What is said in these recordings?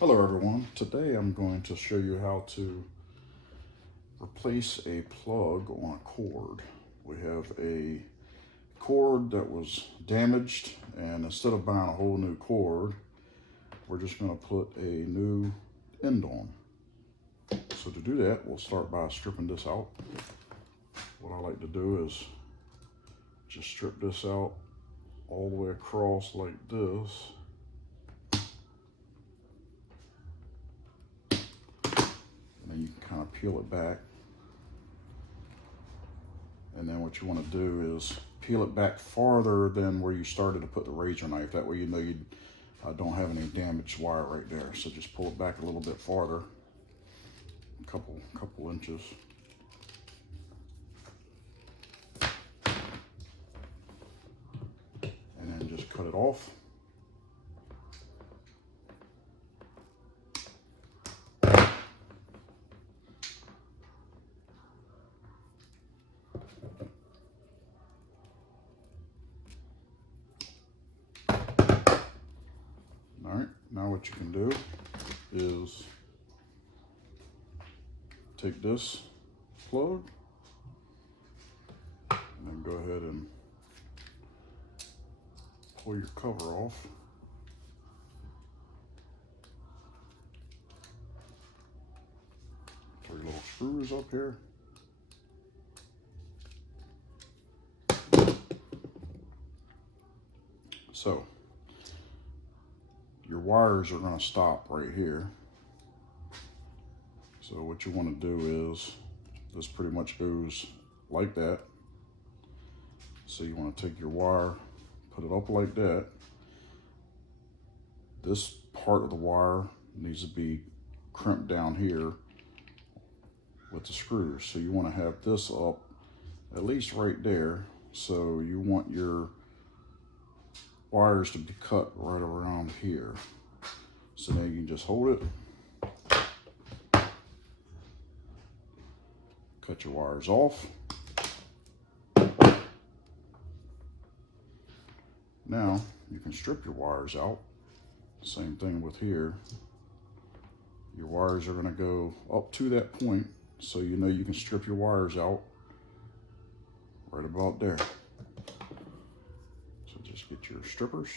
Hello everyone, today I'm going to show you how to replace a plug on a cord. We have a cord that was damaged, and instead of buying a whole new cord, we're just going to put a new end on. So to do that, we'll start by stripping this out. What I like to do is just strip this out all the way across like this. And then you can kind of peel it back. And then what you want to do is peel it back farther than where you started to put the razor knife. That way you know you don't have any damaged wire right there. So just pull it back a little bit farther, a couple inches. And then just cut it off. All right, now what you can do is take this plug and then go ahead and pull your cover off. Pull your little screws up here. So your wires are going to stop right here. So what you want to do is, this pretty much goes like that. So you want to take your wire, put it up like that. This part of the wire needs to be crimped down here with the screws. So you want to have this up at least right there. So you want your wires to be cut right around here. So now you can just hold it, cut your wires off. Now you can strip your wires out. Same thing with here. Your wires are going to go up to that point, so you know you can strip your wires out right about there. So just get your strippers.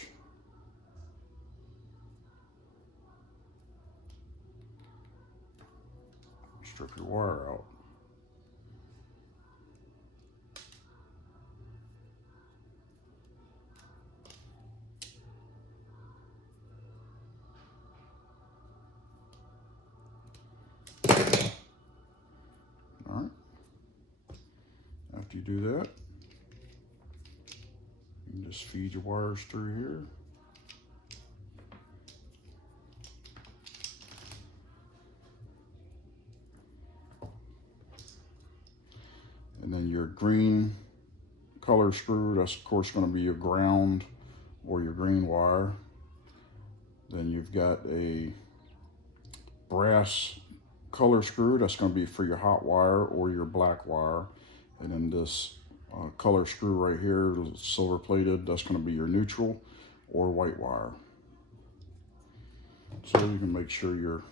Strip your wire out. All right. After you do that, you can just feed your wires through here. And then your green color screw, that's of course going to be your ground or your green wire. Then you've got a brass color screw, that's going to be for your hot wire or your black wire. And then this color screw right here, silver plated, that's going to be your neutral or white wire. So you can make sure you're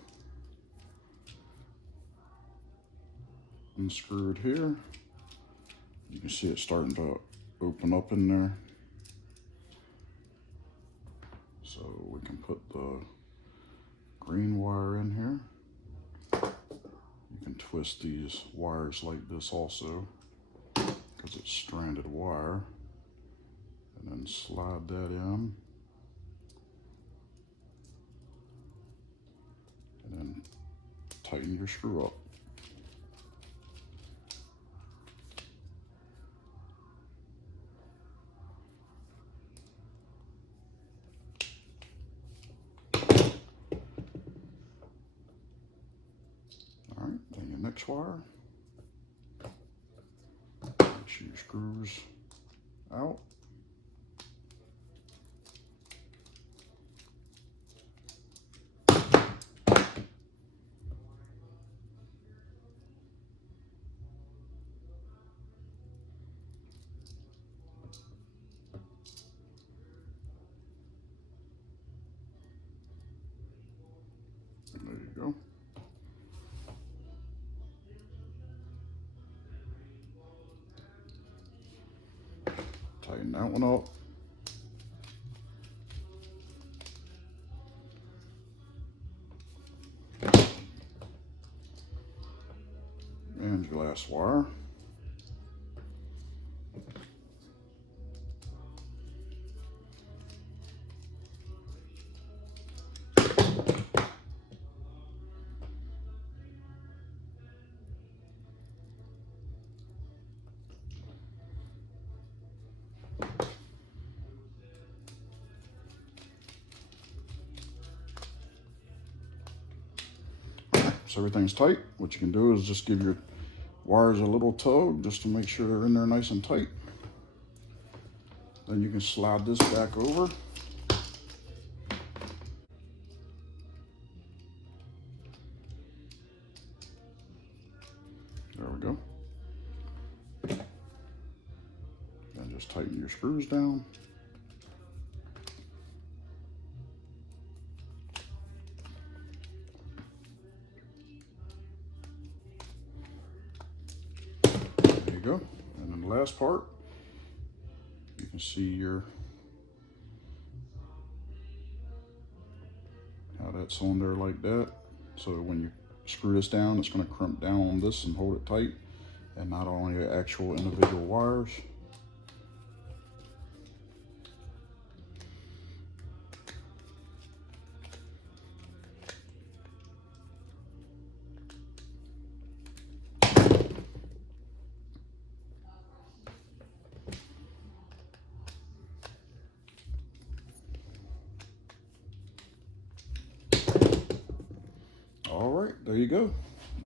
unscrewed here. You can see it starting to open up in there. So we can put the green wire in here. You can twist these wires like this also, because it's stranded wire. And then slide that in. And then tighten your screw up. All right, then your next wire. Make sure your screws out. go. Tighten that one up. And glass wire. So everything's tight. What you can do is just give your wires a little tug just to make sure they're in there nice and tight. Then you can slide this back over. There we go. And just tighten your screws down. There you go. And then the last part, you can see how that cylinder like that. So when you screw this down, it's going to crimp down on this and hold it tight, and not only the actual individual wires. All right, there you go.